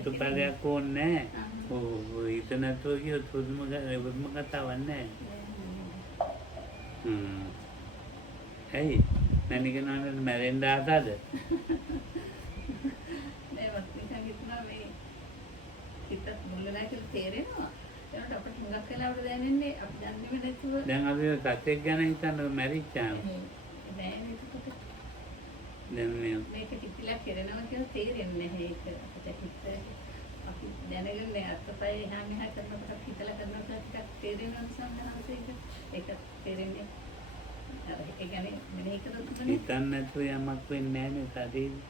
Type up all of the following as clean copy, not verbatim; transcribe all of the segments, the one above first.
හේතුඵලයක් ඕනේ නැහැ. ඔව් හිත නැතුව කියොත් පුදුම කතාවක් නැහැ. ඇයි මැනික නෝනට මැරෙන්න ආසද? නෑ මට නිකන් හිතුණා මේ හිතත් මුල් වෙලා කියලා තේරෙනවා. ඒකට අපිට හුඟක් වෙලාවට දැනෙන්නේ අපි දන්නේම නැතුව. දැන් අපි සතෙක් ගැන හිතන්න මැරිච්චාම. නෑ නේද? දැන් මේක කිපිලා කෙරෙනවා කියලා තේරෙන්නේ නැහැ ඒක. අපිට හිත අපි දැනගන්නේ අත්පය එහා මෙහා කරනකොට හිතලා කරනකොට ටිකක් තේරෙනවා සම්හාසයක. ඒක තේරෙන්නේ. ඒ කියන්නේ මෙහෙ කරොත් හිතන්න නැතුව යමක් වෙන්නේ නැහැ නේ ශරීරේ.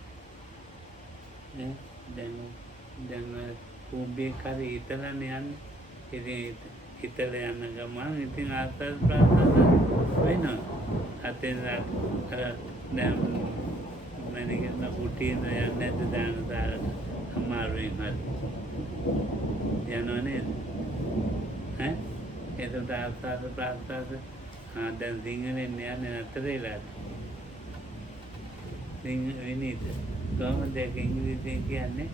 දැන් කුඹේ කරේ හිතලානේ යන්නේ. ඉතින් හිතලා යන ගමන් ඉතින් ආස්වාද ප්‍රාසාද වෙනවා. අතෙන් දැන් මැනිකන කුටියේ යන්නේ නැද්ද දාන දාලා අමාරුවෙන් හරි යනවා නේද? එතකොට ආස්වාද ප්‍රාසාද දැන් සිංහලෙන් යන්නේ නැතර වෙලාද? විනීත කොහොමද ඒක ඉංග්‍රීසියෙන් කියන්නේ?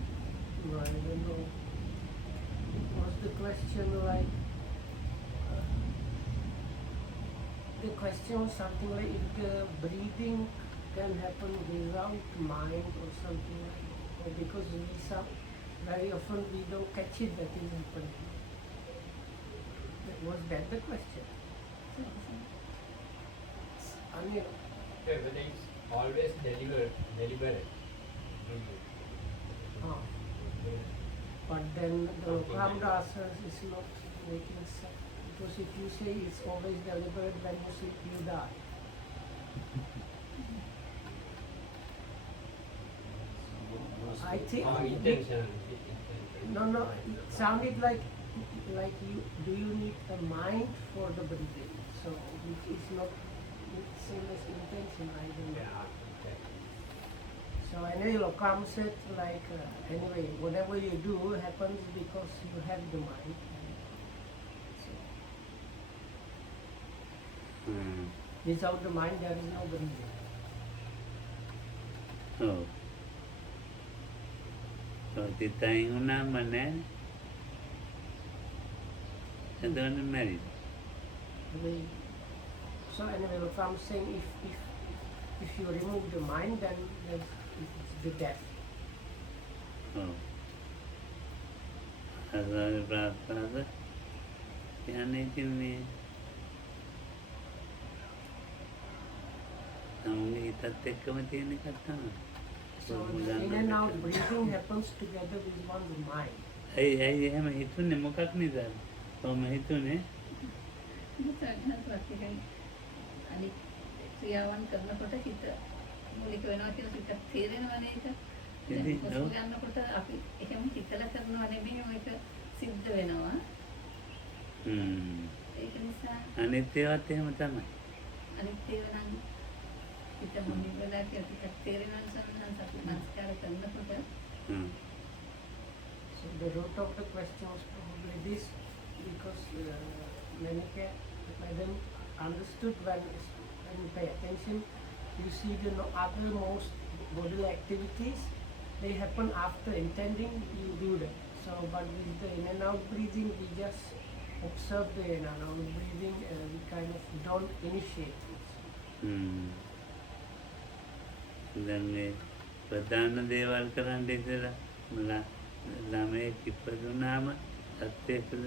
No, I don't know. What's the question like? The question was something like if the breathing can happen without mind or something like that. Or because very often we don't catch it that is happening. Was that the question? I mean, whether it's always deliberate. But then the Ramrasa is not making sense. Because if you say it's always deliberate, when you sleep, you die. I think no, it sounded like you need a mind for the breathing. So it is not same as intention, I don't know. So anyway, Lokam said anyway, whatever you do happens because you have the mind. Without the mind, there is no breathing. Oh. So titayong naman and then married. So anyway, Lokam saying if you remove the mind, then it's the death. Oh. Azar Prasada. Yani kimi namge hitat ekkama tiyena එකක් තමයි. So in and out breathing happens together with one's mind. ඇයි එහෙම හිතුනේ මොකක් නිසාද? කොහොම හිතුනේ? අනිත් ක්‍රියාවන් කරනකොට හිත මූලික වෙනවා කියලා ටිකක් තේරෙනවනේ ඒක. හුස්ම ගන්නකොට අපි එහෙම හිතලා කරනවා නෙමෙයි මේක සිද්ධ වෙනවා. ඒක නිසා අනිත් ඒවාත් එහෙම තමයි. අනිත් ඒවා නම් හිත මොනින් වෙලා කියලා ටිකක් තේරෙනවා සම්හංස අපි මනස්කාර කරනකොට. So the root of the question was probably this, because Madam understood when you pay attention, you see the other most bodily activities, they happen after intending, you do them. So, but with the in and out breathing, we just observe the in and out breathing, we kind of don't initiate it. දැන් මේ ප්‍රධාන දේවල් කරන්න ඉතලා ළමයෙක් ඉපදුනාම සත්‍යයකද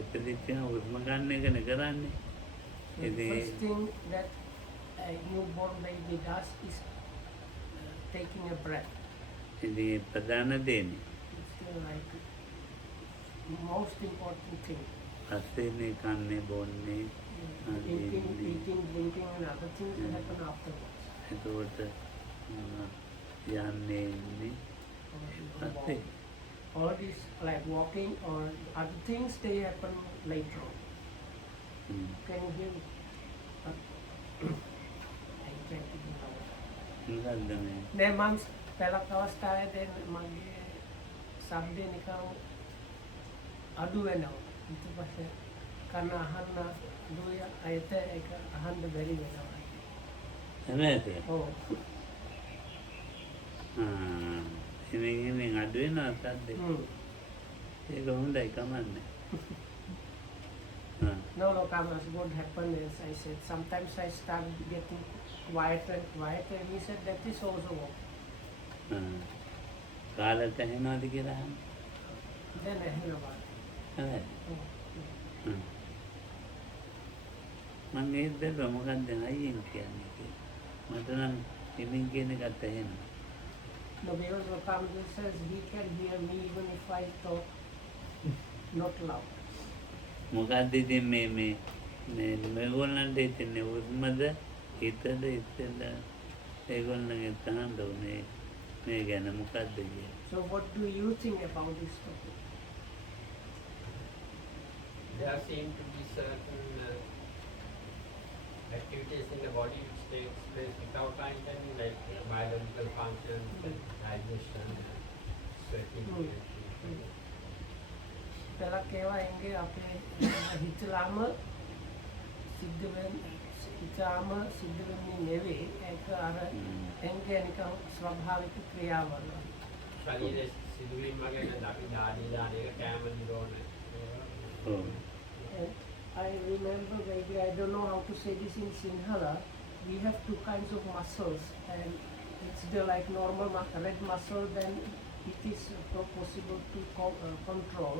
එක දිගටම හුස්ම ගන්න එකනේ කරන්නේ. The first thing that a newborn baby does is taking a breath. ඉතින් ප්‍රධාන දේනේ. It's like most important thing. අස්සෙන්නේ කන්නේ බොන්නේ Eating, drinking, and other things happen afterwards. එතකොට යන්නේ ඉන්නේ අස්සේ. All these like walking or other things, they happen later on. Can you hear me? I try to do that. මොකද්ද මේ? දැන් මම පළක් අවස්ථාවේ මගේ ශබ්දේ නිකන් අඩු වෙනවා. ඊට පස්සේ කන අහන්න දුය අයත ඒක අහන්න බැරි වෙනවා. එහෙමද? ඔව්. එමෙන් අඩු වෙනවා සද්දේ. ඒක හොඳයි කමන්නේ. No, Kamas, what happened is I said sometimes I start getting quieter and quieter, and he said that is also okay. කාලට ඇහෙනවද කියලා අහන්න. Then I heard about it. හරි. Oh, මම ඒ දෙක මොකක්ද අයියෙන් කියන්නේ කියලා. මට නම් ඉතින් කියන එකත් ඇහෙනවා. no, because Kamas says he can hear me even if I talk not loud. මොකක්ද ඉතින් මේ මේගොල්ලන්ට හිතන්නේ උස්මද හිතද ඉස්සෙල්ල ඒගොල්ලන්ගේ තහඬ උනේ මේ ගැන මොකක්ද කියන්නේ. So what do you think about this topic? There seem to be certain activities in the body which takes place without intending, like biological functions, and digestion, sweating. Pela kewa inge ape hitlama හිතාම සිද්ධ වෙන්නේ නෙවෙයි ඒක අර එංගේ නිකන් ස්වභාවික ක්‍රියාවල. ශරීරයේ සිදුවීම් වගේ අපි දාඩි දාන එක කැම දිරෝන. I remember maybe I don't know how to say this in Sinhala. We have two kinds of muscles, and it's the like normal red muscle. Then it is not possible to control,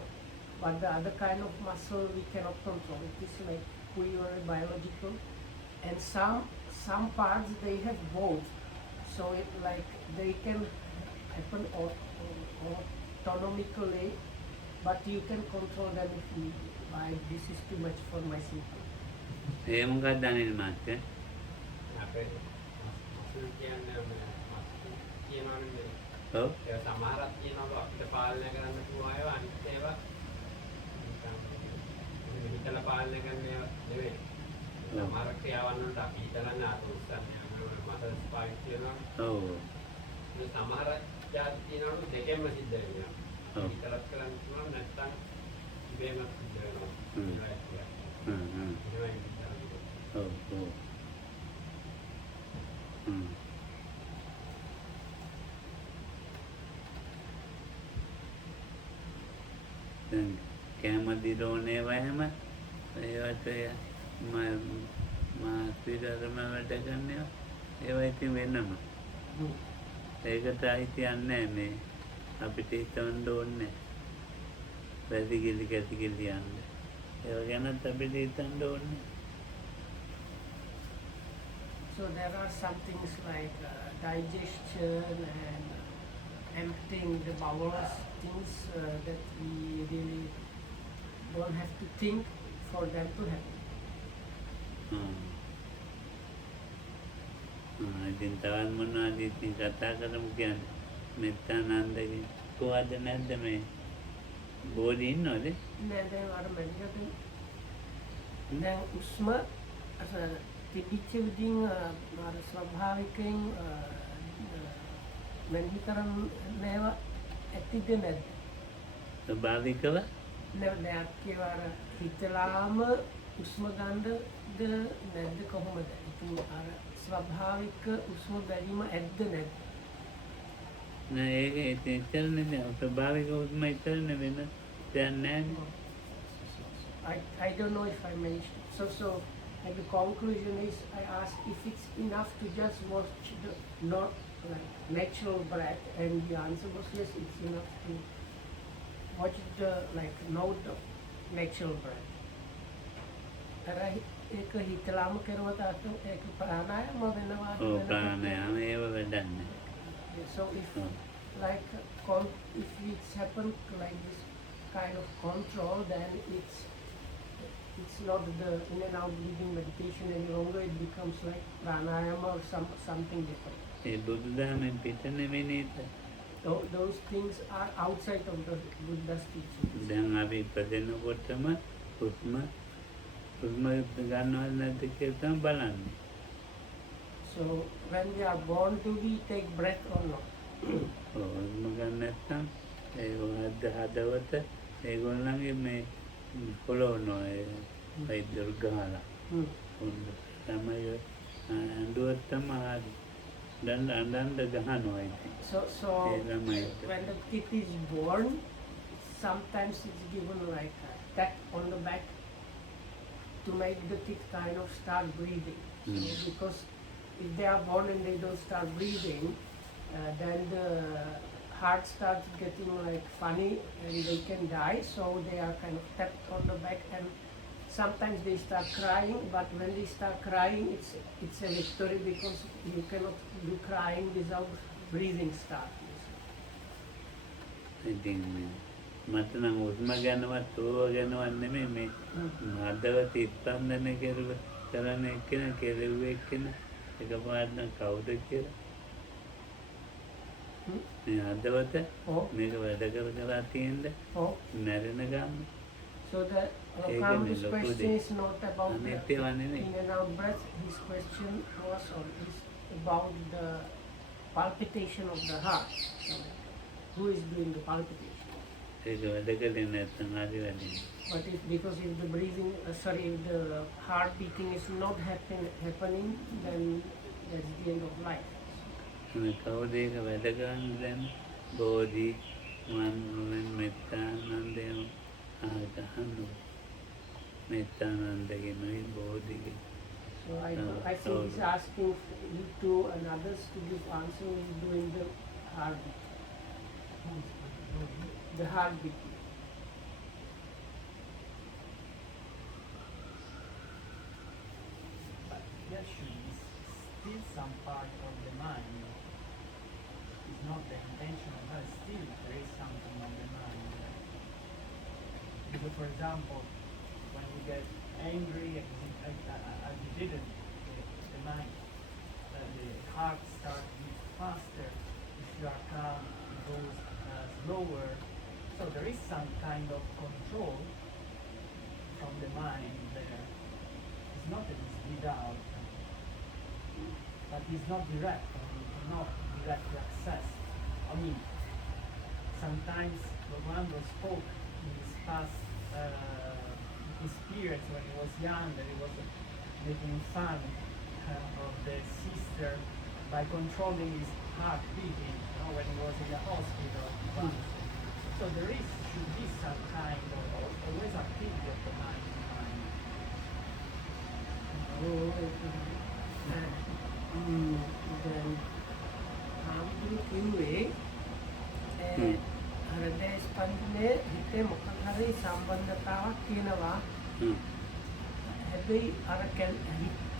but the other kind of muscle we cannot control. It is like purely biological, and some parts they have both. So it like they can happen autonomically, but you can control them if you. This is too much for my simple. ඒ මොකක්ද අනිල් මාත්‍ය? අපේ මස්ල් කියන්නේ කියනවනේ. ඔව්. ඒ සමහරක් කියනවා අපිට පාලනය කරන්න පුළුවන් ඒවා අනිත් ඒවා හිතලා පාලනය කරන්න ඒවා නෙවෙයි. සමහර ක්‍රියාවන් වලට අපි හිතලා නාත උස්සන්නේ මසල්ස් පාවිච්චි කරනවා. ඔව්. ඒ සමහර જાති කියනවනේ දෙකෙන්ම සිද්ධ වෙනවා. හිතලත් කරන්න පුළුවන් නැත්නම් ඉබේම සිද්ධ වෙනවා. ඔව් ඔව්. දැන් කැම දිරෝනේ වයම ඒවට මාස්පිරම වැඩ ගන්නවා ඒවා ඉතින් වෙනම. ඒකට අයිතියක් නැහැ මේ අපිට හිතන්න ඕනේ. වැදිකිලි කැතිකිලි යන්නේ. ඒව ගැනත් අපිට හිතන්න ඕනේ. So there are some things like digestion and emptying the bowels, things that we really don't have to think for them to happen. ඉතින් තවත් මොනවද ඉතින් කතා කරමු කියන්නේ මෙත්තානන්දගේ කොහොමද නැද්ද මේ බෝධි ඉන්නවද? නෑ දැන් අර මැදිහත් දැන් උස්ම අස තිබිච්ච විදිහින් අර ස්වභාවිකයෙන් මෙනෙහි කරන්නේවා ඇතිද නැද්ද? ස්වභාවිකව නෑ කියවා අර හිතලාම උස්ම ගන්නද නැද්ද කොහොමද? ඉතින් අර ස්වභාවික උස්ම බැලීම ඇද්ද නැද්ද? නෑ ඒක එච්චරනේ ස්වභාවික උස්ම ඉතරනේ වෙන දෙයක් නෑනේ. I don't know if I managed. So and the conclusion is I asked if it's enough to just watch the not like natural breath, and the answer was yes, it's enough to watch the like note the natural breath. ඒක හිතලාම කරුවට ඒක ප්‍රාණායාම වෙනවා. ඔව් ප්‍රාණායාම ඒව වැඩක් නෑ. So if like if it's happened like this kind of control, then it's not the in and out breathing meditation any longer. It becomes like pranayama or something different. ඒ බුදුදහමෙන් පිට නෙවෙයි නේද? Those things are outside of the Buddha's teaching. දැන් අපි ඉපදෙනකොටම හුස්ම ගන්නවද නැද්ද කියලා තමයි බලන්නේ. So when we are born, do we take breath or not? හුස්ම ගන්න නැත්නම් ඒ හදවත ඒගොල්ලන්ගේ මේ පොළොවනවා ඒ දුර්ගාලා. හොඳ තමයි ඇඬුවත් තමයි දැන් අඬන්න ගහනවා ඉතින්. So ඒ ළමයිට. when the kid is born, sometimes it's given like a tap on the back to make the kid kind of start breathing. So because if they are born and they don't start breathing, then the heart starts getting like funny and they can die. So they are kind of tapped on the back, and sometimes they start crying. But when they start crying, it's a victory because you cannot do crying without breathing start. ඉතින් මට නම් උස්ම ගැනවත් ඕව ගැනවත් නෙමෙයි මේ හදවත ස්පන්දන කරන එක්කෙන කෙරෙව්ව එක්කෙන එකපාරට කවුද කියලා මේ හදවත මේක වැඩ කර තියෙන්න මැරෙන ගන්න. So the Kamru's question is not about the අනිත්‍යව නෙමෙයි. in and out breath. His question was or is about the palpitation of the heart. So, who is doing the palpitation? ඒක වැඩ කළේ නැත්නම් හරි වැඩේ. But because if the breathing, if the heart beating is not happening, then that's the end of life. මේ කවුද ඒක වැඩ කරන්නේ දැන් බෝධි මන් මෙත්තානන්දය ආගහනු මෙත්තානන්දගෙනුයි බෝධිගෙ. So I think he's asking you two and others to give answer who is doing the heartbeat. The heartbeat. But there should be still some part of the mind. It's not the intention, but still there is something of the mind. Because for example, when you get angry, as you didn't, the mind, the heart starts to beat faster. If you are calm, it goes slower. So there is some kind of control from the mind there. It's not that it's without, but it's not direct. You cannot directly access. I mean, sometimes Bhagwan spoke in his past experience when he was young, that he was making fun of the sister by controlling his heart beating, when he was in the hospital. So there should be some kind of always activity of the mind. Then ආම්දුරු කිව්වේ හෘදය ස්පන්දනයේ හිතේ මොකක් හරි සම්බන්ධතාවක් තියෙනවා. හැබැයි අර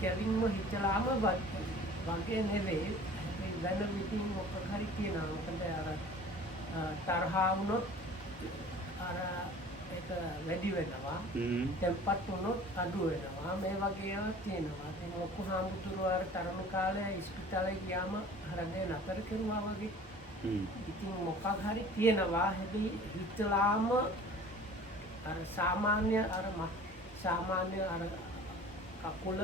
කැලින්ම හිතලාම වගේ නෙවෙයි. හැබැයි දැන විදිහින් මොකක් හරි තියෙනවා. මොකද අර තරහා වුණොත් අර ඒක වැඩි වෙනවා. තෙම්පත් වුණොත් අඩු වෙනවා. මේ වගේ ඒවා තියෙනවා. දැන් ලොකු හාමුදුරුවෝ අර තරුණ කාලේ ඉස්පිතාලේ ගියාම හෘදය නතර කරුවා වගේ. ඉතින් මොකක් හරි තියෙනවා. හැබැයි හිතලාම අර සාමාන්‍ය අර කකුල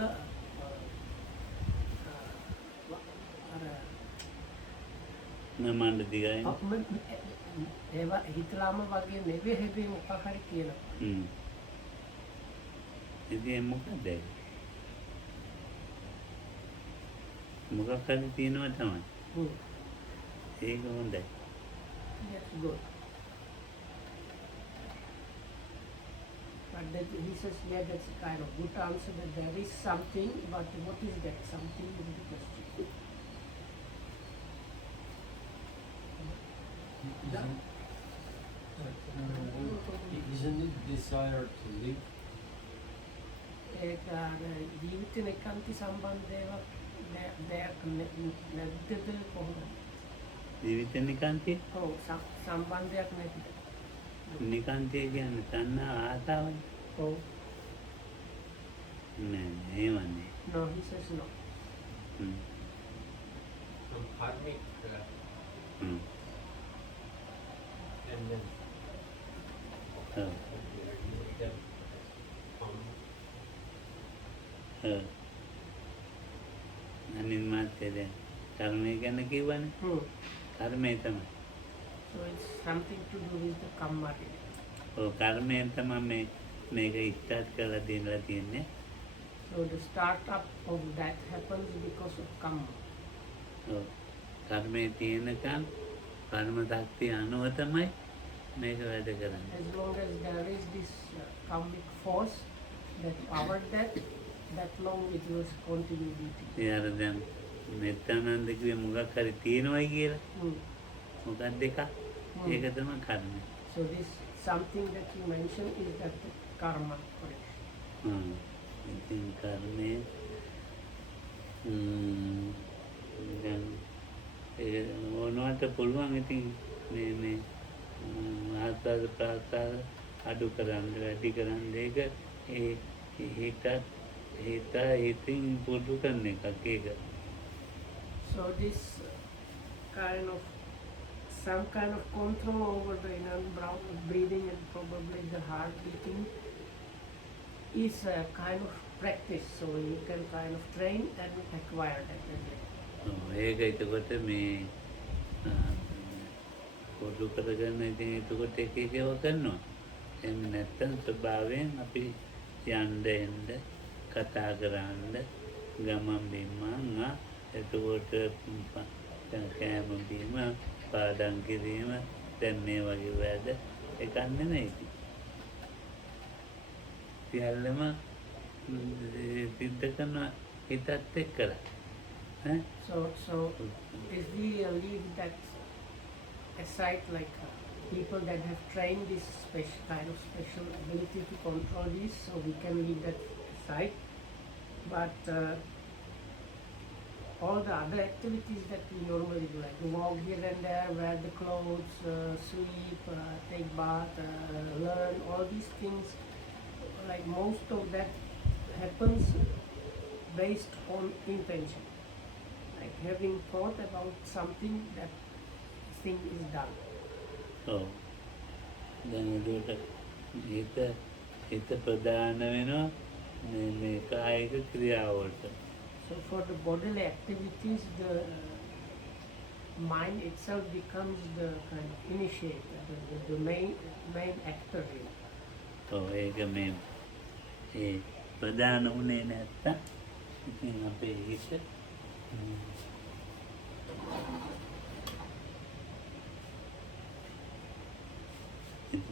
අර නමන්න දිගයි. ඒවා හිතලාම වගේ නෙවෙයි. හැබැයි මොකක් හරි තියෙනවා. ඉතින් මොකද මොකක් හරි තියෙනවා තමයි. ඒක හොඳයි. That's good. But that he says, yeah, that's a kind of good answer, that there is something, but what is that something is the question. Isn't it desire to live? ඒක ජීවිත නිකාන්ති සම්බන්ධව දෙයක් නැද්දද කොහොමද? ජීවිත නිකාන්තිය? ඔව් සම්බන්ධයක් නැතිද? නිකාන්තිය කියන්නේ තණ්හා ආසාවයි. ඔව්. නෑ එහෙමනේ. No, he says no. Some karmic Hmm. tendency. ඔව්. අනිත් මාත්‍ය දැන් කර්මය ගැන කිව්වනේ. කර්මය තමයි. So it's something to do with the karma. ඔව් කර්මයෙන් තමයි මේක ස්ටාර්ට් කරලා දෙන්නලා තියෙන්නේ. So the startup of that happens because of karma. ඔව්. කර්මයේ තියෙනකන් කර්ම ශක්තිය අනුව තමයි මේක වැඩ කරන්නේ. As long as there is this karmic force that powered that, that long it was continuity. ඒ අර දැන් මෙත්තනන්ද කිව්වේ මොකක් හරි තියෙනවයි කියලා. Hmm. මොකක්ද එකක්? ඒක තමයි කර්මය. So this something that you mentioned is that the karma correct. ඉතින් කර්මය දැන් ඒ ඕනවට පුළුවන් ඉතින් මේ ආස්වාද ප්‍රාසාද අඩු කරන්න වැඩි කරන්න ඒක හිතින් පුරුදු කරන එකක් ඒක. So this kind of some kind of control over the inner breathing and probably the heart beating is a kind of practice. So you can kind of train and acquire that. ඒක එතකොට මේ පුරුදු කරගෙන ඉතින් එතකොට එක එක ඒවා කරනවා. එහෙම නැත්නම් ස්වභාවයෙන් අපි යන්න එන්න කතා කරන්න ගමන් බිමන් එතකොට කෑම බීම පාඩම් කිරීම දැන් මේ වගේ වැඩ එකක් නෙමෙයි. සියල්ලම සිද්ධ කරන හිතත් එක්කලා. So if we leave that aside, like people that have trained this kind of special ability to control this, so we can leave that aside. But all the other activities that we normally do, like walk here and there, wear the clothes, sleep, take bath, learn, all these things, like most of that happens based on intention. Like having thought about something, that thing is done. ඔව්. දැන් ඒකට හිත ප්‍රධාන වෙනවා මේ කායික ක්‍රියාවලට. So for the bodily activities, the mind itself becomes the kind of initiator, the main actor here. ඔව් ඒක මේ ඒ ප්‍රධාන උනේ නැත්තම් ඉතින් අපේ හිත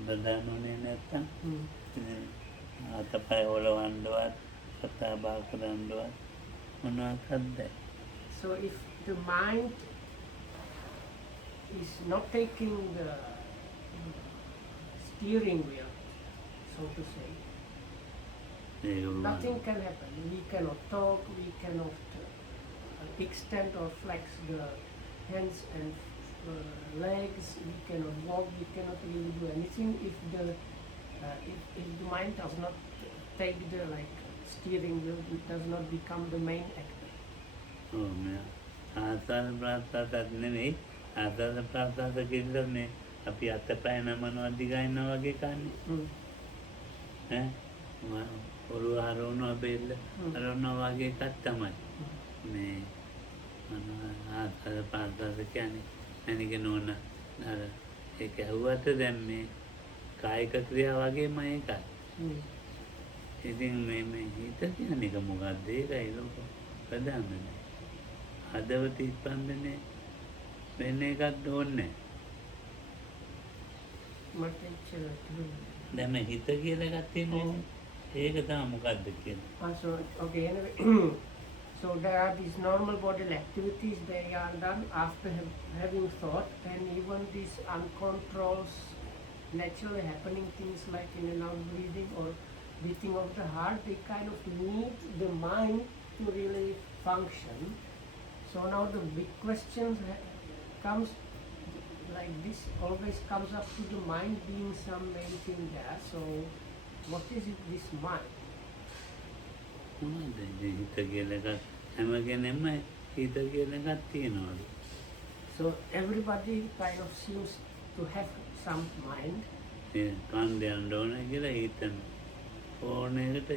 ප්‍රධාන උනේ නැත්තම් අතපය ඔලවන්නවත් කතා බහ කරන්නවත් මොනවාක්ද. So if the mind is not taking the steering wheel, so to say, nothing can happen. We cannot talk, we cannot extend or flex the hands and legs, we cannot walk, we cannot really do anything if the mind does not take the steering wheel, it does not become the main actor. ආසාද ප්‍රාසාදත් නෙවෙයි ආසාද ප්‍රාසාද කියලා මේ අපි අතපය නමනවා දිගයින්නා වගේ කන්නේ. ඔළුව හරවනවා බෙල්ල හරවනවා වගේ එකක් තමයි මේ ආසාද ප්‍රාසාද කියන්නේ. අනික නෝන අර ඒක ඇහුවට දැන් මේ කායික ක්‍රියා වගේම ඒකයි. ඉතින් මේ හිත කියන්නේ එක මොකක්ද? ඒකයි ලෝක ප්‍රධානම. හදවත ස්පන්දනය වෙන එකක් ඕනේ. දැන් මේ හිත කියලා එකක් තියෙනවා. ඒක තමයි මොකක්ද කියන්නේ. So okay, anyway, so there are these normal bodily activities, they are done after having thought, and even these uncontrolled, naturally happening things like in and out breathing or beating of the heart, they kind of need the mind to really function. So now the big question comes like this, always comes up to the mind being some main thing there. So what is it, this mind? මොනවද හිත කියලා එකක් හැම කෙනෙක්ම හිත කියලා එකක් තියෙනවලු. So everybody kind of seems to have some mind. ඒ කන්දයන්ට ඕන කියලා හිතන ඕන එකට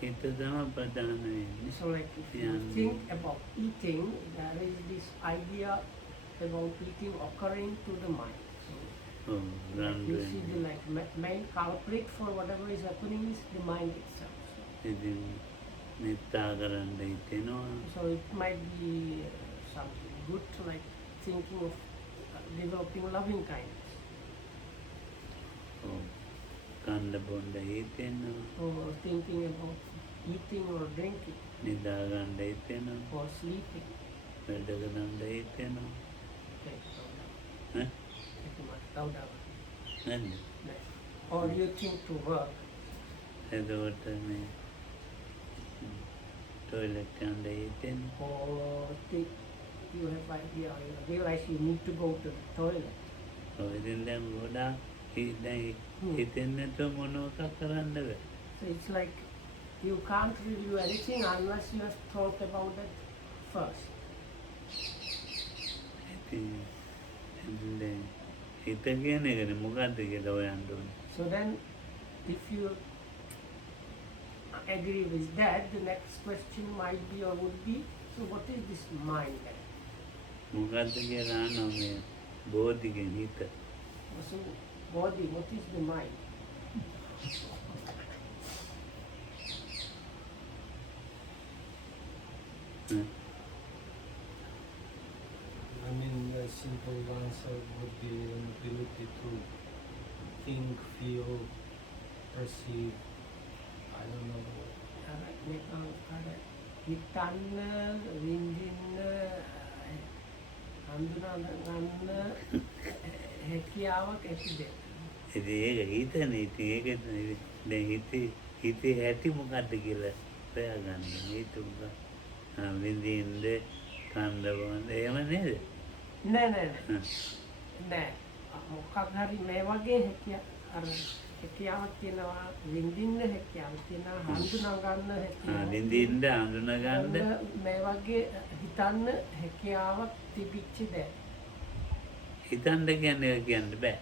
හිත තමයි ප්‍රධාන වෙන්නේ. So like if you think about eating, there is this idea about eating occurring to the mind. So you see the main culprit for whatever is happening is the mind itself. ඉතින් මෙත්තා කරන්න හිතෙනවා. So it might be something good to like thinking of developing loving kindness ඔව්. කන්න බොන්න හිතෙනවා. or thinking about eating or drinking නිදා ගන්න හිතෙනවා. or sleeping. වැඩ කරන්න හිතෙනවා. Okay, slow down. ඈ? Pretty much slow down. නැද්ද? Or you think to work. එතකොට මේ ටොයිලට් යන්න හිතෙනවා. Or think you have idea or you realize you need to go to the toilet. ඔව් ඉතින් දැන් ගොඩාක් දැන් හිතෙන්නේ නැතුව මොනවක කරන්න බෑ. So it's like you can't really do anything unless you have thought about it first. ඉතින් දැන් හිත කියන එකනේ මොකද්ද කියලා හොයන්න ඕනේ. So then if you agree with that, the next question might be or would be, so what is this mind then? මොකද්ද කියලා අහනවා මේ බෝධිගෙන් හිත. So body, what is the mind? ඈ? I mean, the simple answer would be an ability to think, feel, perceive. I don't know. හිතන්න, විඳින්න, හඳුනා ගන්න හැකියාවක් ඇතිද? ඉතින් ඒක හිතනේ. ඉතින් ඒක දැන් හිතේ ඇති මොකද්ද කියලා හොයාගන්න. හිතුව විඳින්න කන්න බොන්න එහෙම නේද? නෑ නෑ නෑ. මොකක් හරි මේ වගේ හැකියාවක් තියෙනවා, විඳින්න හැකියාවක් තියෙනවා, හඳුනා ගන්න හැකියාවක්. විඳින්න හඳුනා ගන්න මේ වගේ හිතන්න හැකියාවක් තිබිච්ච දේ. හිතන්න කියන්නේ කියන්න බෑ.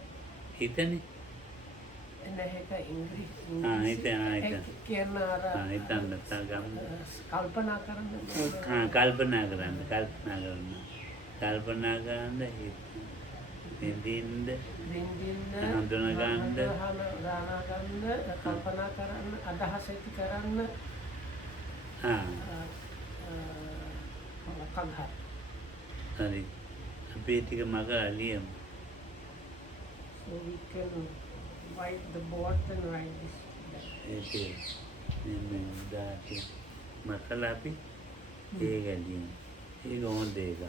හිතනේ. ඒක ඉංග්‍රීසි හිතන්න. කියන අර හිතන්න ගන්න. කල්පනා කරන්න. කල්පනා කරන්න. විඳින්න හඳුනා ගන්න කල්පනා කරන්න, අදහස් ඇති කරන්න මොකක් හරි. හරි. අපි ටික මග අලියමු. So we can wipe the board and write this. ඒකේ මේ දාටි මසලා අපි ඒක අලියමු. ඒක හොඳ එක.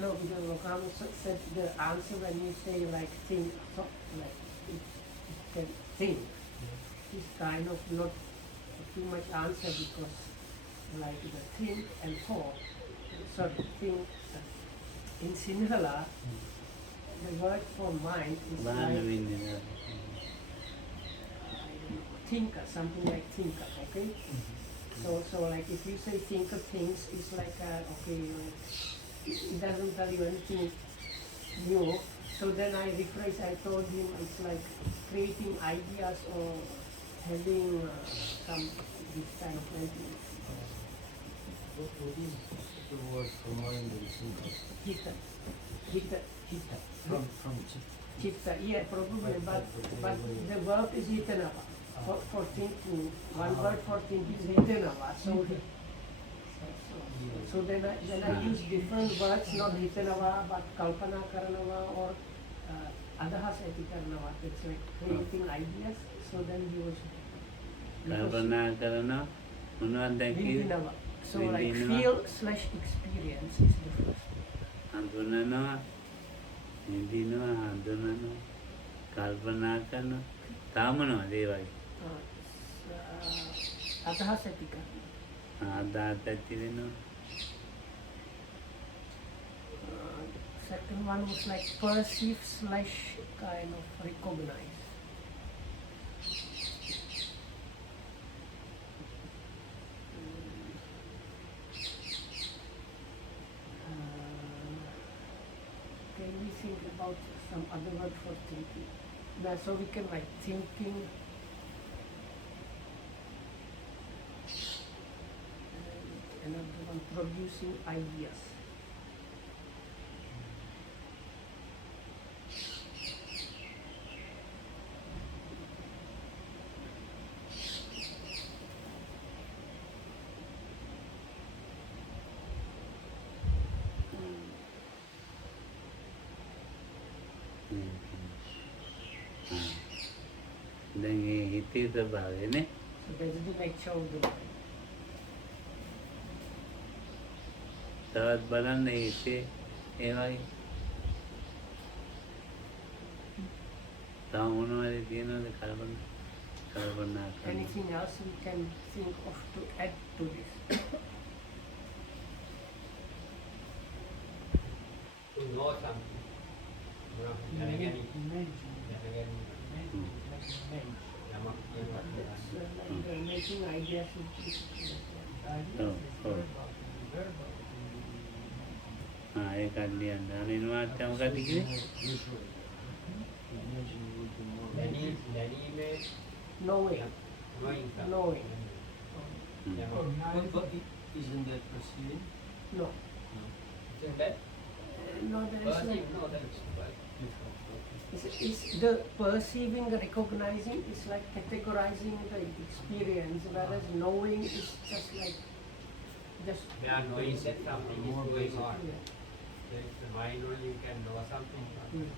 No, because Wakam said the answer when you say like think, so like it can think. It's kind of not too much answer because like the think and thought, sorry, think in Sinhala, the word for mind is බාන්න like වෙන්නේ. thinker, something like thinker, okay? So like if you say think of things, it's like okay, it doesn't tell you anything new. So then I rephrase, I told him it's like creating ideas or having some this kind of idea. What is the word for mind in Sinhala? Chitta. From Chitta, yeah, probably, but the verb is hitanava. For thinking, one word for thinking is hitanava. So then I use different words, not hitanava, but kalpana karanava or adahas eti karanava. It's like creating ideas. So then he was කල්පනා කරනවා මොනවද දැක්කේ? Vindinava. So like Vindinava. feel/experience is the first. හඳුනනවා, විඳිනවා, හඳුනනවා, කල්පනා කරනවා. තාම මොනවද ඒ වගේ? Adahas eti karana. අදාත් ඇති වෙනවා. Second one was like perceive/kind of recognize. Can we think about some other word for thinking? Yeah, so we can write thinking. Another one, producing ideas. දැන් ඒ හිතේ ස්වභාවයනේ. So that's the nature of the mind. තවත් බලන්න ඒ හිතේ ඒ වගේ තව මොනවද තියෙනවද කල්පනා කරන්න. Anything else we can think of to add to this? To know something. දැනගැනීම. දැනගැනීම. යමක් කියනවා. That's like making ideas into ඒ කල්ලියන්න අනින වාර්තා මොකක්ද කිව්වේ? Imagine would be more. දැනීමේ knowing. knowing something. Knowing. යමක්. But isn't that perceiving? No. Isn't that No, there is perceived? like, No, that's right. is the perceiving, recognizing is like categorizing the experience, whereas knowing is just like, just, They are knowing that something is More going basic. on. yeah. So it's the mind only you can know something. Mm.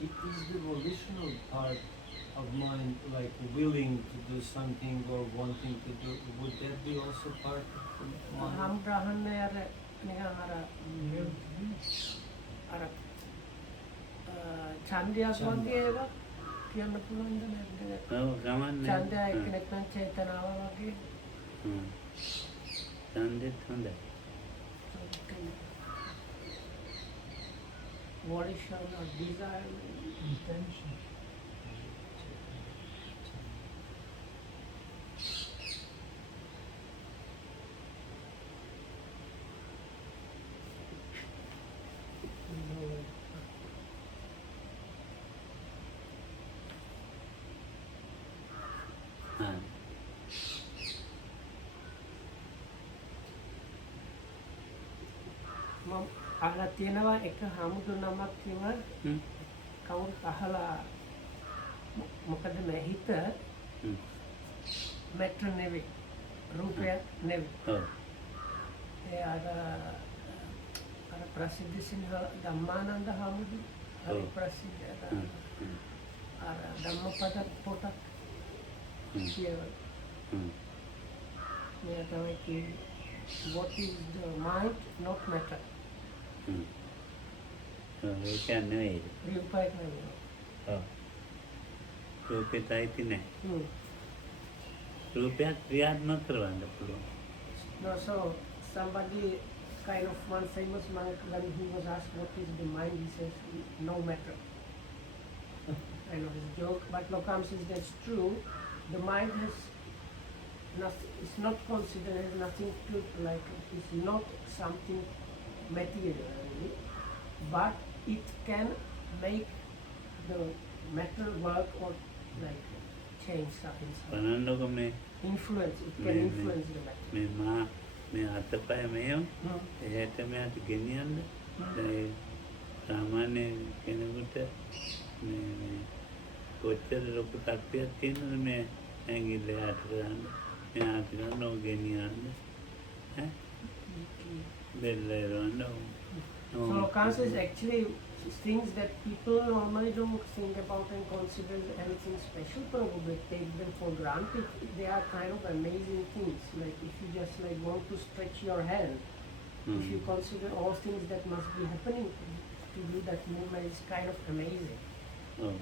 It is the volitional part of mind, like willing to do something or wanting to do. Would that be also part of mind? හම් ප්‍රහන්න අර නිකන් අර ඡන්දයක් වගේ ඒවා කියන්න පුළුවන්ද නැද්ද? ඔව් ගමන්නේ. ඡන්දය එක්කෙනෙක් නම් චේතනාව වගේ. ඡන්දෙත් හොඳයි. Volition or desire. intention. හා මම අහලා තියෙනවා එක හමුදු නමක් කිව්ව හ්ම්. කවුරුත් අහලා මොකද මේ හිත හ්ම්. මැටර් නෙවෙයි රූපයක් නෙවෙයි ඔව් ඒ අර ප්‍රසිද්ධ සිංහල ධම්මානන්ද හමුදු හරි ඔව්. ප්‍රසිද්ධ හ්ම්. හ්ම්. අර ධම්මපද පොතක් හ්ම්. කියවල හ්ම්. මේ තමයි කිව්වේ what is the mind not matter හ්ම්. ඔව් ඒක නෙවෙයි. රූපයක් නෙවෙයි ඔව් රූපෙට අයිති නැහැ. Hmm. රූපයක් ක්‍රියාත්මක කරවන්න පුළුවන්. No, so somebody kind of one famous monk when he was asked what is the mind, he says no matter. I know it's a joke, but Lokam says that's true. The mind has nothing, it's not considered as nothing to like, it's not something material, really, but it can make the matter work or like change something. බලන්නකො මේ Influence, it can influence the matter. මේ අතපය මේව Hmm. එහෙට මෙහාට ගෙනියන්න දැන් ඒ සාමාන්‍ය කෙනෙකුට මේ කොච්චර ලොකු ශක්තියක් තියෙනවද මේ ඇඟිල්ල යට කරන්න මෙහාට ගන්න ඕක ගෙනියන්න ඈ බෙල්ල එරවන්න So cancer is actually things that people normally don't think about and consider anything special, probably take them for granted. They are kind of amazing things. Like if you just like want to stretch your hand, if you consider all things that must be happening to do that movement, it's kind of amazing. ඔව්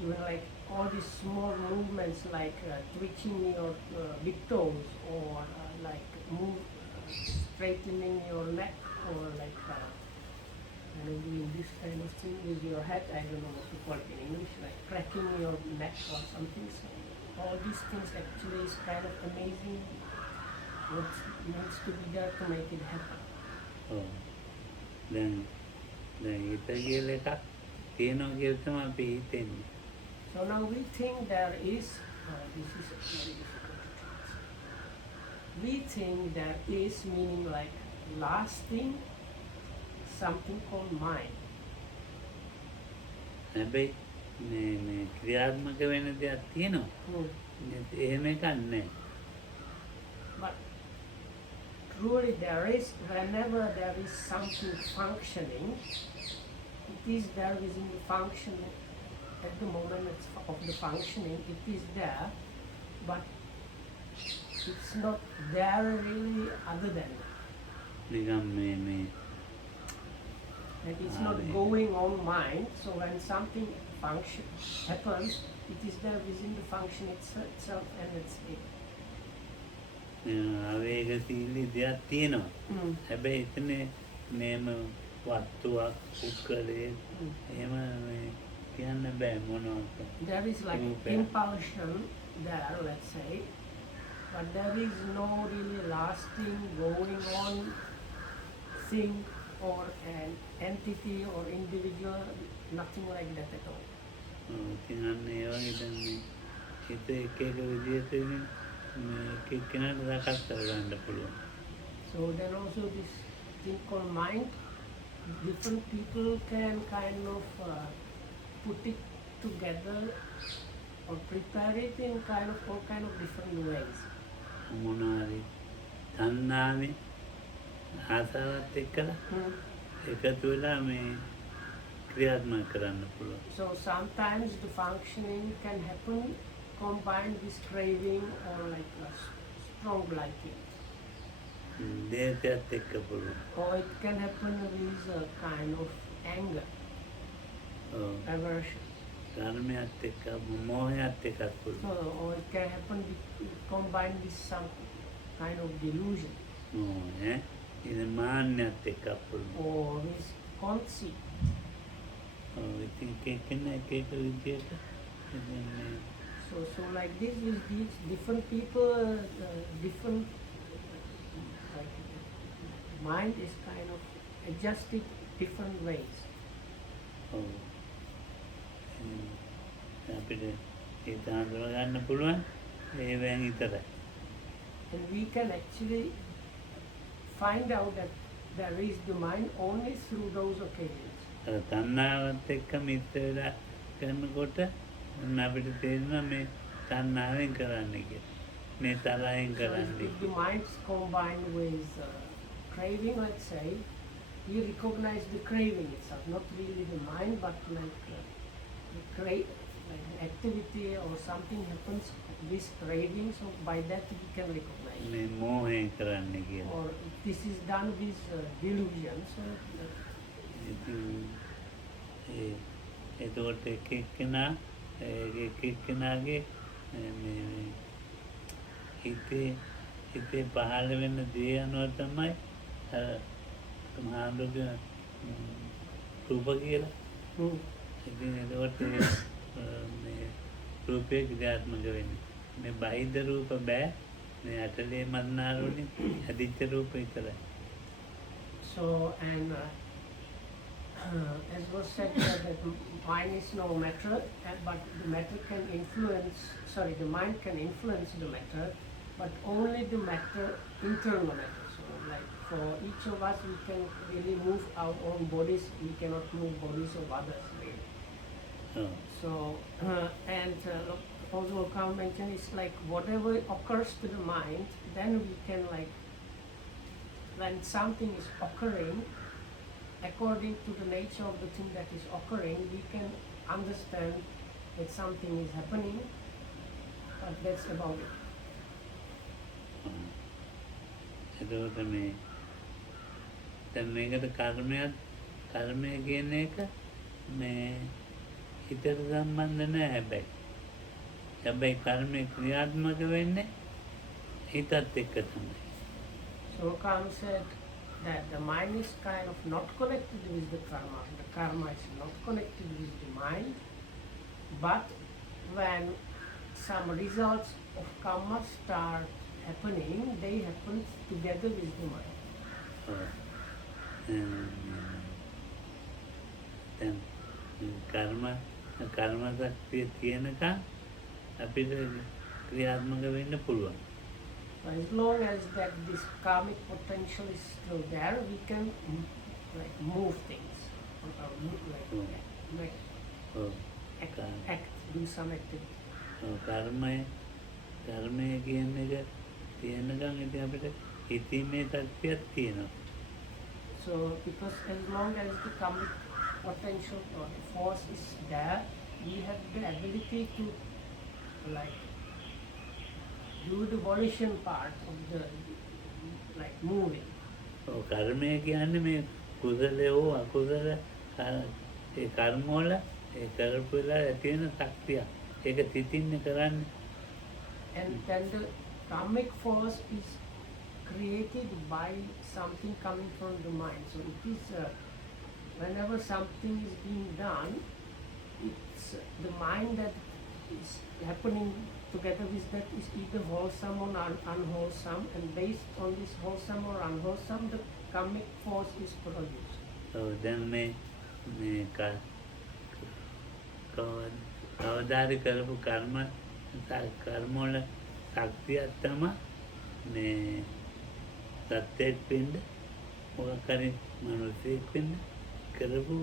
Even like all these small movements like twitching your big toes or like straightening your neck or like doing this kind of thing with your head, I don't know what to call it in English, like cracking your neck or something. So all these things actually is kind of amazing what needs to be there to make it happen. ඔව් දැන් හිත කියලා එකක් තියෙනවා කියලා තමයි අපි හිතන්නේ. So now we think there is, this is very difficult to translate. We think there is meaning like lasting something called mind. හැබැයි මේ ක්‍රියාත්මක වෙන දෙයක් තියෙනවා. Hmm. එහෙම එකක් නැහැ. truly there is, whenever there is something functioning, it is there within the function. At the moment of the functioning, it is there, but it's not there really other than that. නිකම් මේ And it's not going on mind. So when something function happens, it is there within the function itself and it's it. අවේගශීලී දෙයක් තියෙනවා. හැබැයි එතන මේම වත්තුවක් පුද්ගලයෙක් එහෙම මේ කියන්න බෑ මොනවද. There is like impulsion there, let's say, but there is no really lasting going on thing or an entity or individual, nothing like that at all. ඉතින් අන්න ඒ වගේ දැන් මේ හිත එක එක විදිහට එක එක්කෙනාට සකස් කරගන්න පුළුවන්. So then also this thing called mind, different people can kind of put it together or prepare it in all kind of different ways. මොනවාරි තණ්හාවේ ආසාවත් එක්කලා එකතු වෙලා මේ ක්‍රියාත්මක කරන්න පුළුවන්. So sometimes the functioning can happen combined with craving or like a strong liking. දේශයත් එක්ක පුළුවන්. Or it can happen with a kind of anger, aversion. ධර්මයත් එක්ක මෝහයත් එක්කත් පුළුවන්. So, or it can happen combined with some kind of delusion මෝහය ඉතින් මාන්නයත් එක්කත් පුළුවන්. or with conceit. ඉතින් එක එක්කෙනා එක එක විදිහට ඉතින් මේ So like this is these different people, different like mind is kind of adjusted different ways. ඔව්. අපිට ඒක හඳුනා ගන්න පුළුවන් ඒවෙන් විතරයි. And we can actually find out that there is the mind only through those occasions. තණ්හාවත් එක්ක මිත්‍ර වෙලා කරනකොට අපිට තේරෙනවා මේ තණ්හාවෙන් කරන්නේ කියලා. මේ තරහෙන් So කරන්නේ. if the mind's combined with craving, let's say, you recognize the craving itself, not really the mind, but like like the activity or something happens with craving, so by that we can recognize. මේ මෝහයෙන් කරන්නේ කියලා. Or this is done with delusion, so එතකොට එක එක්කෙනා එක එක්කෙනාගේ මේ හිතේ පහළ වෙන දේ අනුව තමයි මහාඳුගේ රූප කියලා. ඉතින් එතකොට මේ රූපේ ක්‍රියාත්මක වෙන්නේ. මේ බාහිර රූප බෑ. මේ අටලේ මන්නාර වලින් හැදිච්ච රූප විතරයි. So and as was said that mind is no matter, but the matter can influence. Sorry, the mind can influence the matter, but only the matter, internal matter. So like for each of us, we can really move our own bodies. We cannot move bodies of others. Really. So and also Carl mentioned it's like whatever occurs to the mind, then we can like when something is occurring, according to the nature of the thing that is occurring, we can understand that something is happening, but that's about it. එතකොට මේ දැන් මේකට කර්මය කියන එක මේ හිතට සම්බන්ධ නැහැ හැබැයි. හැබැයි කර්මය ක්‍රියාත්මක වෙන්නේ හිතත් එක්ක තමයි. So Kam said that the mind is kind of not connected with the karma. The karma is not connected with the mind, but when some results of karma start happening, they happen together with the mind. දැන් කර්ම ශක්තිය තියෙනකන් අපිට ක්‍රියාත්මක වෙන්න පුළුවන්. As long as that this karmic potential is still there, we can like move things, or like act, do some activity. කර්මය කියන එක තියෙනකන් ඉතින් අපිට හිතීමේ ශක්තියක් තියෙනවා. So because as long as the karmic potential or the force is there, we have the ability to like do the volition part of the like moving. ඔව්, කර්මය කියන්නේ මේ කුසලයේ හෝ අකුසල ඒ කර්ම වල ඒ කරපු වෙලාව ඇති වෙන ශක්තිය. ඒක සිතින්නේ කරන්නේ. And then the karmic force is created by something coming from the mind. So it is whenever something is being done, it's the mind that is happening together with that is either wholesome or unwholesome, and based on this wholesome or unwholesome, the karmic force is produced. ඔව්, දැන් මේ කවදාරි කරපු කර්ම වල ශක්තියක් තමයි මේ සත්‍යයක් වෙන්න මොකක් හරි මනුස්සයෙක් වෙන්න කරපු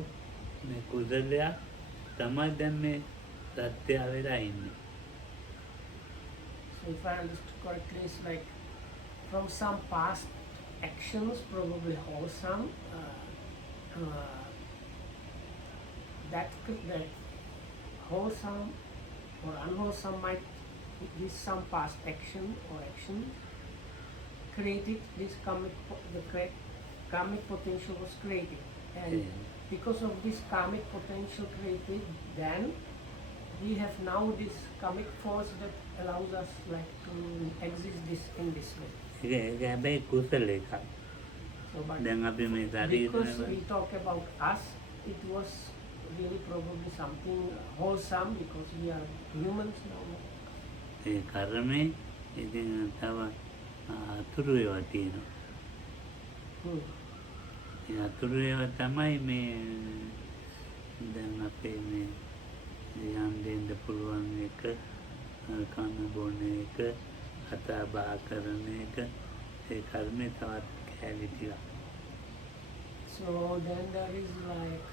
මේ කුසලයක් තමයි දැන් මේ සත්‍ය වෙලා ඉන්නේ. So if I understood correctly, it's like from some past actions, probably wholesome, that wholesome or unwholesome might be some past action or actions created this karmic potential was created, and because of this karmic potential created, then we have now this karmic force that allows us like to exist this in this way. ඒක හැබැයි කුසල එකක්. So, but දැන් අපි මේ because ශරීරය we talk about us, it was really probably something wholesome because we are humans now. ඒ කර්මේ ඉතින් තව අතුරු ඒවා තියෙනවා. ඒ අතුරු ඒවා තමයි මේ දැන් අපේ මේ යම් දෙන්න පුළුවන් එක, කන බොන එක, කතා බහ කරන එක, ඒ කර්මේ තවත් කැලි ටිකක්. So then there is like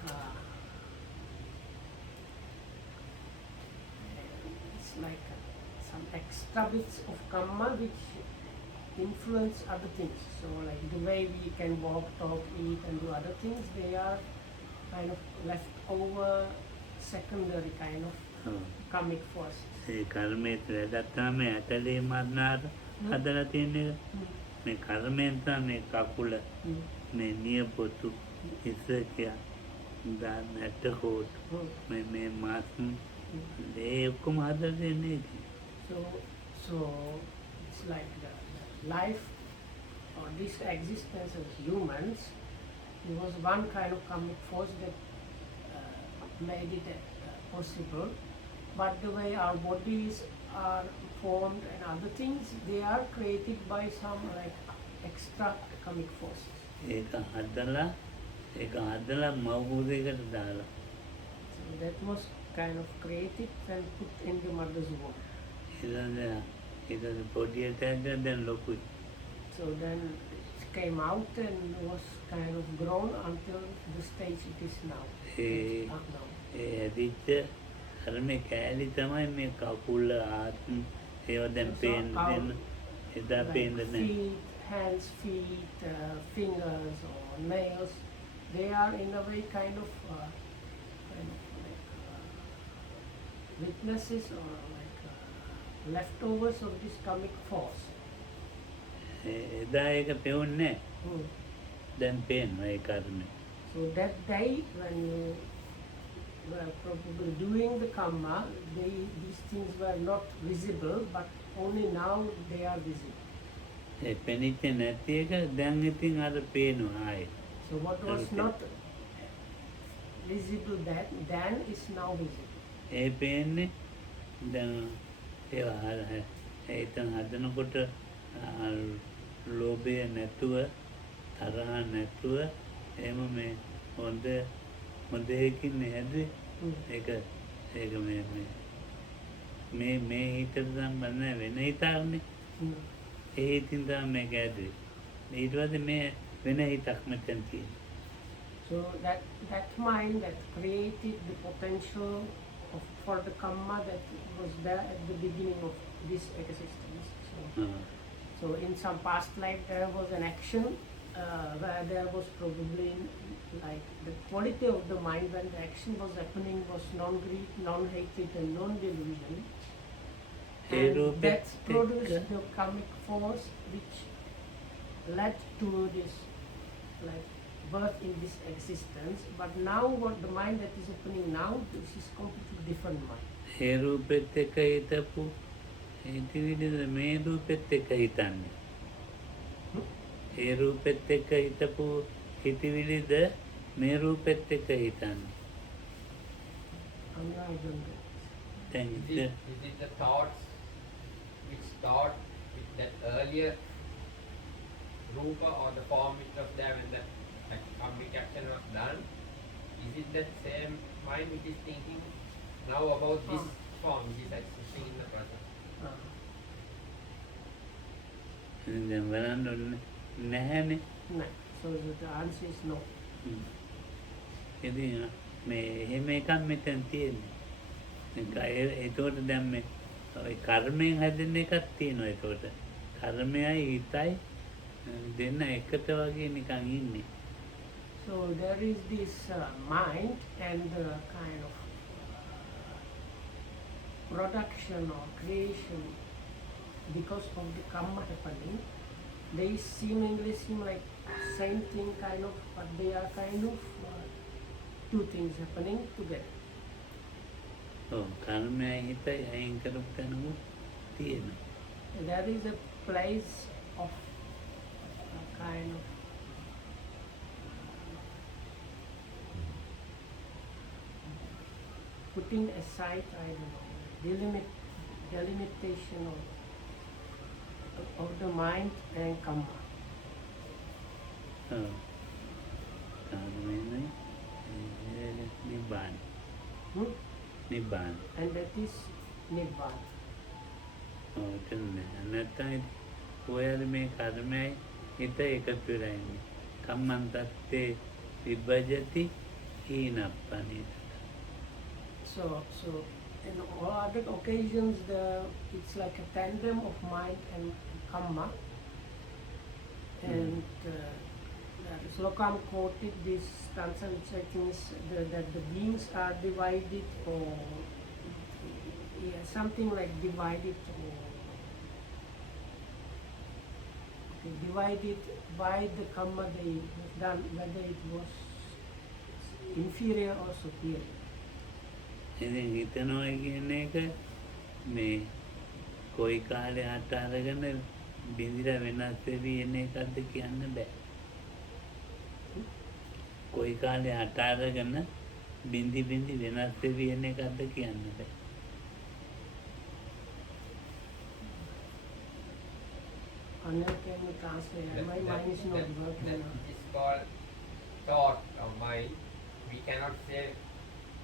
it's like some extra bits of karma which influence other things. So like the way we can walk, talk, eat and do other things, they are kind of left over secondary kind of ඔව්. karmic forces. ඒ කර්මයේ වැඩක් තමයි ඇටලේ මරනාර හදලා තියෙන එක. මේ කර්මයෙන් තමයි මේ කකුල, මේ නියපොතු, ඉස්සකියා, නැට්ටකෝට්, මේ මාස්, ඒ ඔක්කොම හදලා දෙන්නේ ඒක. So it's like the life or this existence as humans, it was one kind of karmic force that made it possible. But the way our bodies are formed and other things, they are created by some like extra karmic forces. ඒක හදලා මවුබුදයකට දාලා. So that was kind of created and put in the mother's womb. ඊට පොඩියට ඇද්දා දැන් ලොකුයි. So then it came out and was kind of grown until the stage it is now. ඒ Now. ඒ ඇදිච්ච කර්මේ කෑලි තමයි මේ කකුල, ආත්ම, ඒවා දැන් පේන්න දෙන්න. එදා Like පේන්න නැහැ. feet, hands, feet, fingers or nails, they are in a way kind of like witnesses or like leftovers of this karmic force. එදා ඒක පෙවුන්නේ නැහැ. දැන් පේනවා ඒ කර්මේ. So that day when you were probably doing the karma, these things were not visible, but only now they are visible. ඒ පෙනිච්ච නැති එක දැන් ඉතින් අර පේනවා ආයේ. So what was Okay. not visible then is now visible. ඒ පේන්නේ දැන් ඒවා ඒතන හදනකොට ලෝභය නැතුව, තරහ නැතුව, එහෙම මේ හොඳකින් හැදුවේ. ඒක මේ හිතට සම්බන්ධ නැහැ, වෙන හිතන්නේ. ඒ හිතින් තමයි මේක ඇදුවේ. ඊට පස්සේ මේ වෙන හිතක් මෙතන තියෙනවා. So that mind that created the potential for the karma that was there at the beginning of this existence. So So in some past life there was an action where there was probably like the quality of the mind when the action was happening was non-greed, non-hatred and non-delusion. And that produced the karmic force which led to this like birth in this existence. But now what the mind that is happening now, this is completely different mind. ඒ රූපෙත් එක්ක හිතපු හිතවිලිද මේ රූපෙත් එක්ක හිතන්නේ. ඒ රූපෙත් එක්ක හිතපු හිතවිලිද මේ රූපෙත් එක්ක හිතන්නේ. දැන් Is it the thoughts which start with that earlier rupa or the form which was there when the like, karmic action was done? Is it that same mind which is thinking now about this form which is existing in the present? දැන් බලන්න ඕනේ නැහැනේ. No. So the answer is no. ඉතින් මේ එහෙම එකක් මෙතන තියෙන්නේ. ඒතකොට දැන් මේ ඔය කර්මයෙන් හැදෙන එකක් තියෙනවා. ඒතකොට කර්මයයි හිතයි දෙන්න එකට වගේ නිකන් ඉන්නේ. So there is this mind and the kind of production or creation because of the karma happening. They seemingly seem like same thing kind of, but they are kind of two things happening together. ඔව් කර්මයයි හිතයි අයින් කරපු තැනකුත් තියෙනවා. There is a place of a kind of putting aside, I don't know, delimitation of the mind and karma. ඔව් කර්මයයි නිබ්බාන. නිබ්බාන. And that is Nibbana. ඔව් එතන නැත්නම් ඔයාලා මේ කර්මයයි හිත එකතු වෙලා ඉන්නේ. කම්මන්තත්තේ විභජති හීනප්පනේ. So in all other occasions, it's like a tandem of mind and karma. And Slokam quoted this stanza which I think is that the beings are divided or something like divided or divided by the karma they have done, whether it was inferior or superior. ඉතින් හිතනවා කියන එක මේ කොයි කාලේ අට අරගෙන බින්දිලා වෙනස් වෙවි එන එකක්ද කියන්න බෑ. කොයි කාලේ අට අරගෙන බින්දි වෙනස් වෙවි එන එකක්ද කියන්න බෑ. Anil, can you translate? My mind is not working that now. is called thought or mind. We cannot say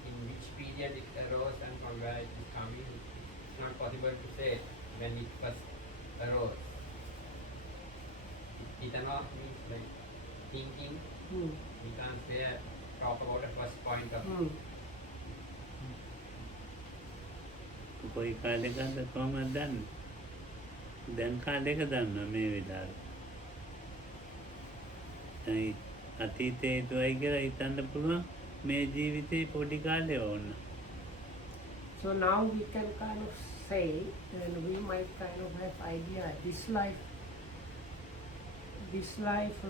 in which period it arose and from where it is coming. It's not possible to say when it first arose. Itana means like thinking. We can't say talk about the first point of කොයි කාලෙකද කොහමද දන්නේ? දැන් කාලෙක දන්නවා මේ විදිහට. ඒ අතීතයේ දුවයි කියලා හිතන්න පුළුවන් මේ ජීවිතේ පොඩි කාලේ ඕන. So now we can kind of say, and we might kind of have idea this life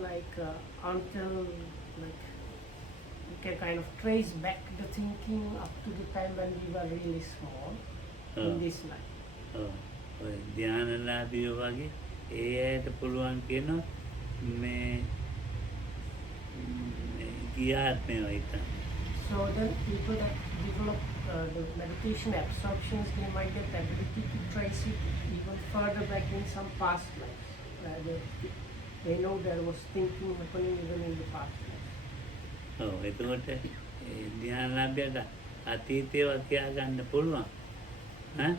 like until like we can kind of trace back the thinking up to the time when we were really small in this life. ඔව්. ඔය ධානලාභියෝ වගේ ඒ ඇයට පුළුවන් කියනවා මේ ගියාත්මය හිතන්න. So then people that develop the meditation absorptions, they might get the ability to trace it even further back in some past lives. They know there was thinking happening even in the past lives. ඔව් එතකොට ධානලාභියට අතීතේව කියා ගන්න පුළුවන්. ඈ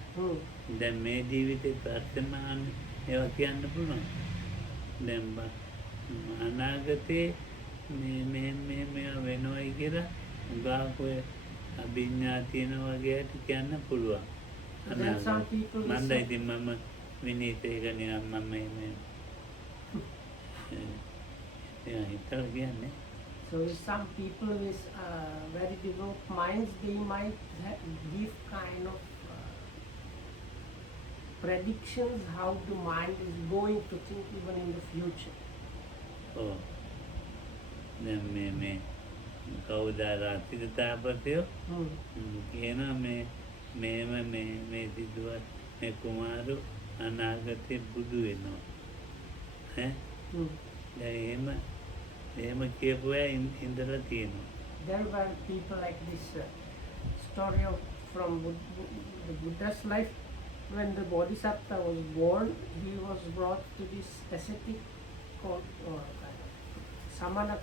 දැන් මේ ජීවිතේ ප්‍රත්‍යමාන ඒවා කියන්න පුළුවන්. දැන් අනාගතේ මේ වෙනවයි කියලා උගාක ඔය අභිඥා තියෙන වගේට කියන්න පුළුවන්. Then some people මන්ද ඉතින් මම විනීත ඒක නිකන් මම මේ හිතලා කියන්නේ. So some people with very developed minds, they might give kind of predictions how the mind is going to think even in the future. ඔව්. දැන් මේ කවුද රාත්‍රික තාපසයෝ කියනවා මේ සිදුවත් මේ කුමාරු අනාගතේ බුදු වෙනවා. දැන් එහෙම කියපු අය ඉඳලා තියෙනවා. There were people like this story of from the Buddha's life. When the Bodhisattva was born, he was brought to this ascetic called Samana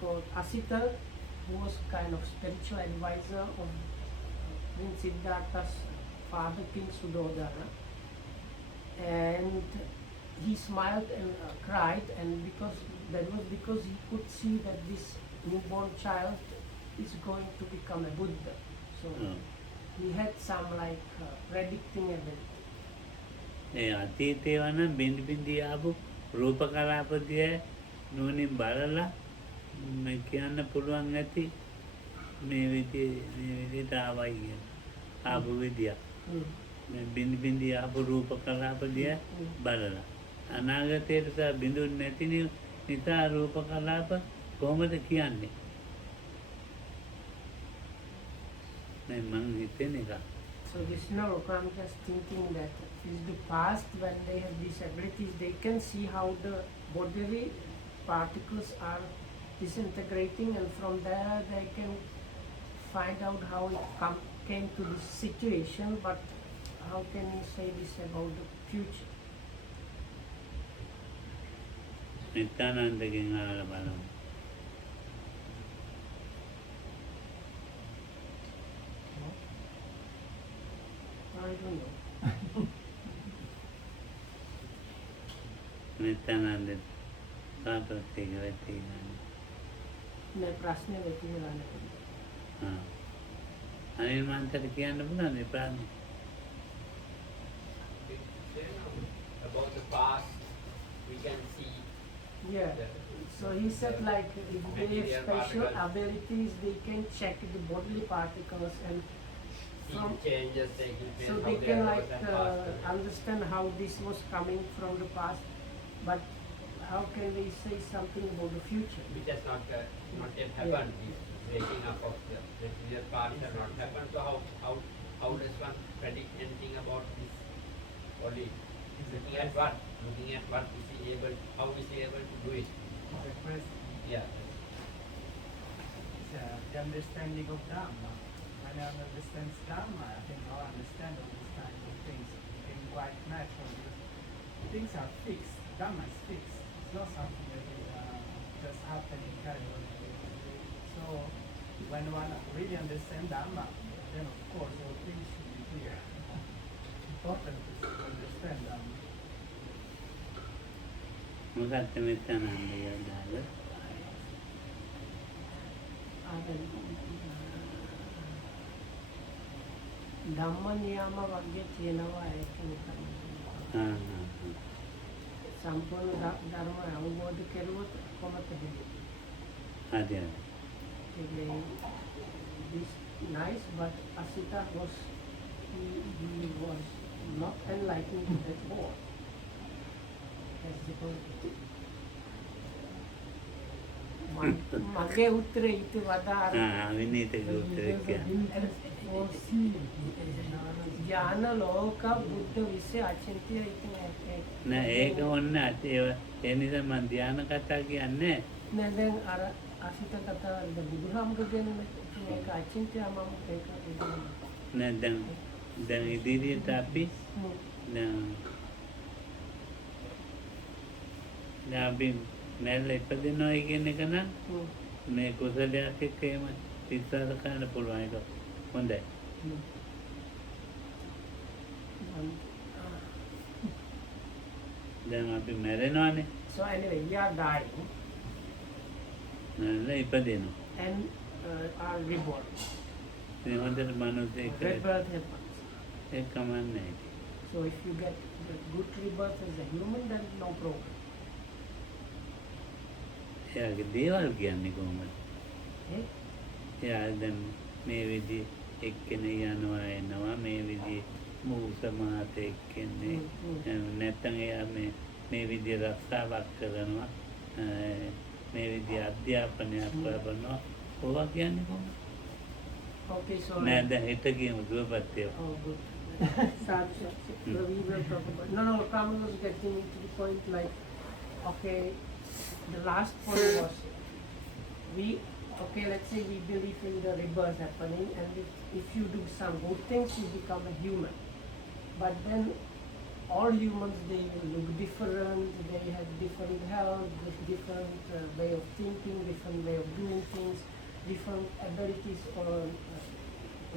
called Asita, who was kind of spiritual advisor of Prince Siddhartha's father, King Suddhodana. And he smiled and cried, and because he could see that this newborn child is going to become a Buddha. So he had some like predicting ability. ඒ අතීතේ වන බින්දි ආපු රූප කලාපදිය නුවණින් බලලා කියන්න පුළුවන් ඇති මේ විදිහට ආවයි කියන ආපු විදිය. මේ බින්දි ආපු රූප කලාපදිය බලලා අනාගතයට බිඳුන්නේ නැති නිසා රූප කලාප කොහොමද කියන්නේ? මං හිතන්නේ එක. So this now I'm just thinking that is the past when they have these abilities, they can see how the bodily particles are disintegrating, and from there they can find out how it came to this situation. But how can we say this about the future? නිත්‍යානන්දගෙන් අහලා බලමු. I don't know. නිත්‍යානන්ද සාපේක්ෂව තියෙනවා. मैं प्रश्न लेती हूँ लाने के लिए. අනිල් මන්තට කියන්න පුළුවන් මේ ප්‍රශ්නේ. About the past, we can see Yeah. So he said like if they have Material special particles. abilities, they can check the bodily particles and see from changes taking place, so how they they can are like and past. understand how this was coming from the past, but how can they say something about the future? Which has not yet happened. It's breaking up of the material parts have not happened. So how does one predict anything about this? Only looking at what is he able, how is he able to do it? The first Yeah. is the understanding of Dhamma. When I understand Dhamma, I think I understand all these kinds of things. It became quite natural because things are fixed. Dhamma is fixed. It's not something that is just happening casually. So when one really understands Dhamma, then of course all things should be clear. Important is to understand Dhamma. මොකක්ද නිත්‍යානන්දය දාලා? ධම්ම නියම වගේ තියෙනවා ඒක නිකන් සම්පූර්ණ ධර්ම අවබෝධ කෙරුවොත් කොහොමද වෙන්නේ? හරි. This nice, but Asita was he was not enlightened at all. That's the point. මගේ උත්තරේ ඊට වඩා විනීතගේ උත්තරේ කියන්නේ. ඥාන ලෝක බුද්ධ විශ්ය අචින්තිය ඉතින් නෑ ඒක ඔන්න ඒ නිසා මම ධ්‍යාන කතා කියන්නේ නෑ දැන් අර අසිත කතා බුදුහාමුදුරගෙන මේක අචින්තිය මම ඒක නෑ දැන් ඉදිරියට අපි දැන් අපි මැල්ල ඉපදිනවා කියන එක නම් මේ කුසලයක් එක්ක එහෙම විශ්වාස කරන්න පුළුවන් එක හොඳයි. දැන් අපි මැරෙනවානේ. So anyway, we are dying මැරෙලා ඉපදිනවා. and are reborn. ඉතින් හොඳට මනුස්සයෙක් Rebirth happens. ඒක කමන්නේ. So if you get the good rebirth as a human, then no problem. එයාගේ දේවල් කියන්නේ කොහොමද? Eh? එයා දැන් මේ විදි එක්කෙනෙක් යනවා එනවා මේ විදි මූස මහතෙක් එන්නේ නැත්තම් එයා මේ විදිය රස්සාවක් කරනවා මේ විදිය අධ්‍යාපනයක් ලබනවා ඕවා කියන්නේ කොහොමද? Okay, so නෑ දැන් හිත කියමු දුවපත් ඒවා. oh, good. Sadhu, so we will talk about. No, Raman was getting to the point like, okay, the last point was okay, let's say we believe in the rebirth happening, and if you do some good things, you become a human. But then all humans, they will look different, they have different health, different way of thinking, different way of doing things, different abilities or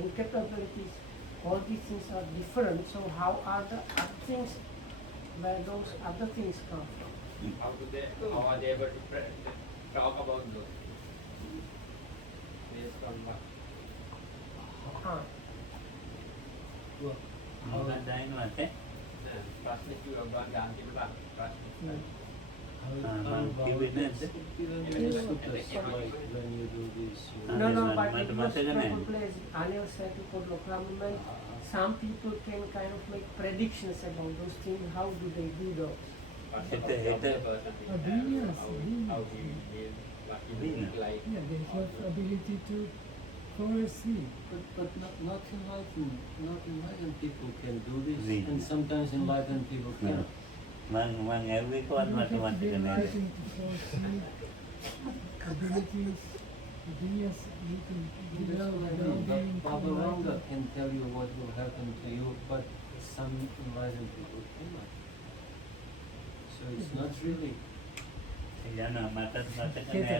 incapabilities. All these things are different, so how are the other things, where those other things come from? How are they able to talk about those? Based on what? Ah, මොකක්ද අයිනවද? ප්‍රශ්න කිව්වා ගන්න අන්තිමට ප්‍රශ්න. When you do this, you no, man, but man, it man, was man, man. probably, as Anil said to Kodlokraman, some people can kind of make predictions about those things. How do they do those? It's a Genius, How do you live, what you Genius. look like? Yeah, they have ability to foresee. but not enlightened people can do this, Really? and sometimes enlightened people No. cannot. මං ඇවිකවත් You මට have to මතක be නෑ. enlightened to foresee abilities, genius, you can That's develop what I mean. well-being, Baba Ranga enlightenment. can tell you what will happen to you, but some enlightened people cannot. So it's not really. යනවා මටත් මතක නෑ